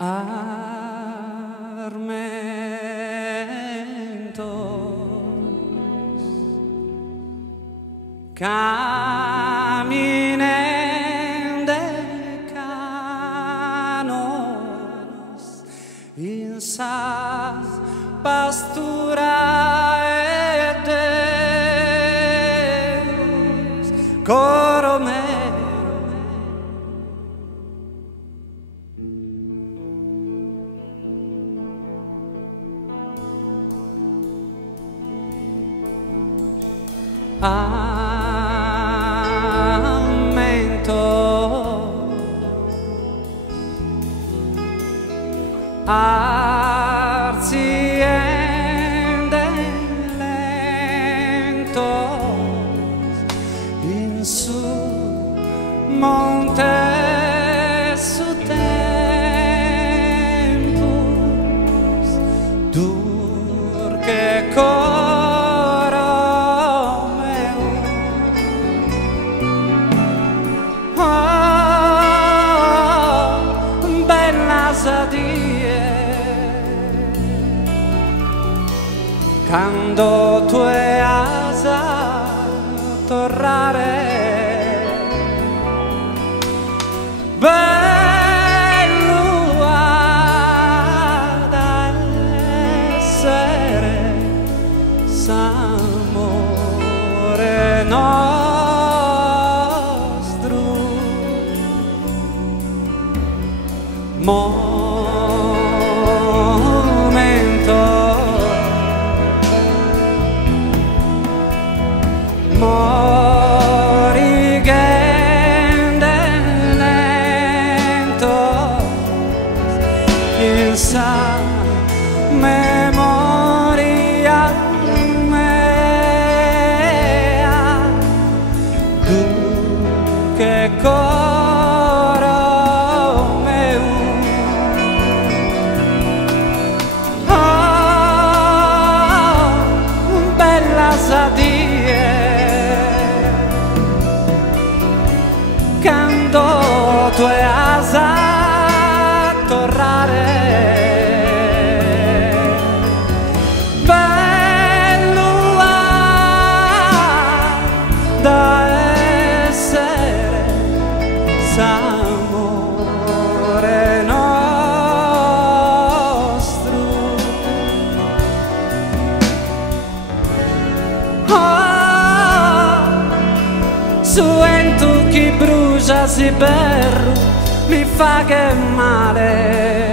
Armentos caminen de canos in sa pastura et Deus coro meo arziende lentos in su monte su tempus dur che coro meu bella sadie quando tue asa torrare bello ad essere s'amore nostro momento morigende lento in sa memoria mea tu che coro meu bella sadie quando tue asa torrare bello da essere s'amore nostro suento chi brucia si berro mi fa che male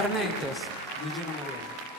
Arnentes di Gino Moreno.